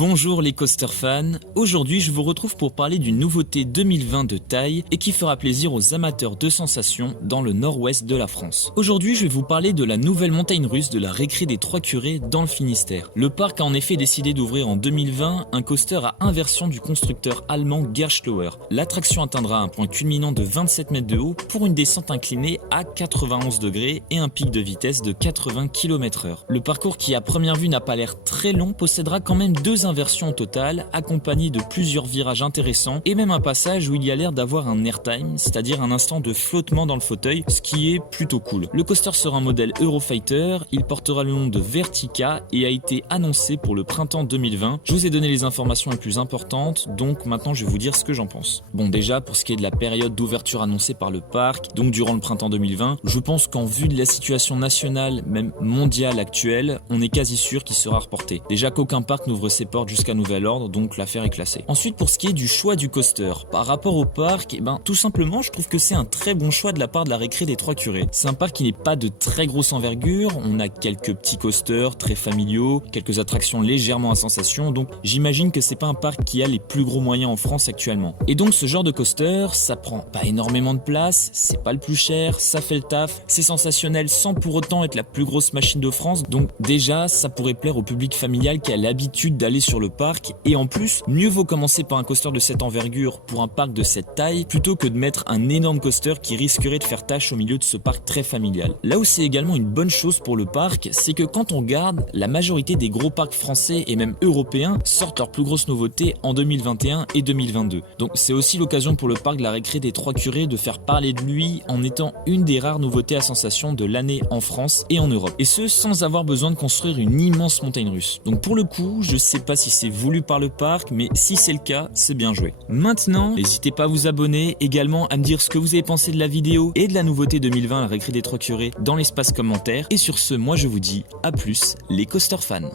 Bonjour les coaster fans, aujourd'hui je vous retrouve pour parler d'une nouveauté 2020 de taille et qui fera plaisir aux amateurs de sensations dans le nord-ouest de la France. Aujourd'hui je vais vous parler de la nouvelle montagne russe de la récré des Trois Curés dans le Finistère. Le parc a en effet décidé d'ouvrir en 2020 un coaster à inversion du constructeur allemand Gerstlauer. L'attraction atteindra un point culminant de 27 mètres de haut pour une descente inclinée à 91 degrés et un pic de vitesse de 80 km/h. Le parcours qui à première vue n'a pas l'air très long possédera quand même deux inversions au total, accompagnées de plusieurs virages intéressants et même un passage où il y a l'air d'avoir un airtime, c'est-à-dire un instant de flottement dans le fauteuil, ce qui est plutôt cool. Le coaster sera un modèle Eurofighter, il portera le nom de Vertica et a été annoncé pour le printemps 2020. Je vous ai donné les informations les plus importantes, donc maintenant je vais vous dire ce que j'en pense. Bon, déjà pour ce qui est de la période d'ouverture annoncée par le parc, donc durant le printemps 2020, je pense qu'en vue de la situation nationale, même mondiale actuelle, on est quasi sûr qu'il sera reporté. Déjà qu'aucun parc n'ouvre ses portes jusqu'à nouvel ordre, donc l'affaire est classée. Ensuite, pour ce qui est du choix du coaster, par rapport au parc, tout simplement, je trouve que c'est un très bon choix de la part de la récré des Trois Curés. C'est un parc qui n'est pas de très grosse envergure, on a quelques petits coasters très familiaux, quelques attractions légèrement à sensation, donc j'imagine que c'est pas un parc qui a les plus gros moyens en France actuellement. Et donc ce genre de coaster, ça prend pas énormément de place, c'est pas le plus cher, ça fait le taf, c'est sensationnel sans pour autant être la plus grosse machine de France, donc déjà ça pourrait plaire au public familial qui a l'habitude d'aller sur le parc, et en plus mieux vaut commencer par un coaster de cette envergure pour un parc de cette taille plutôt que de mettre un énorme coaster qui risquerait de faire tâche au milieu de ce parc très familial. Là où c'est également une bonne chose pour le parc, c'est que quand on regarde, la majorité des gros parcs français et même européens sortent leurs plus grosses nouveautés en 2021 et 2022. Donc c'est aussi l'occasion pour le parc de la récré des Trois Curés de faire parler de lui en étant une des rares nouveautés à sensation de l'année en France et en Europe. Et ce sans avoir besoin de construire une immense montagne russe. Donc pour le coup, je sais pas si c'est voulu par le parc, mais si c'est le cas, c'est bien joué. Maintenant, n'hésitez pas à vous abonner, également à me dire ce que vous avez pensé de la vidéo et de la nouveauté 2020 la récré des Trois Curés dans l'espace commentaire. Et sur ce, moi je vous dis à plus les coaster fans.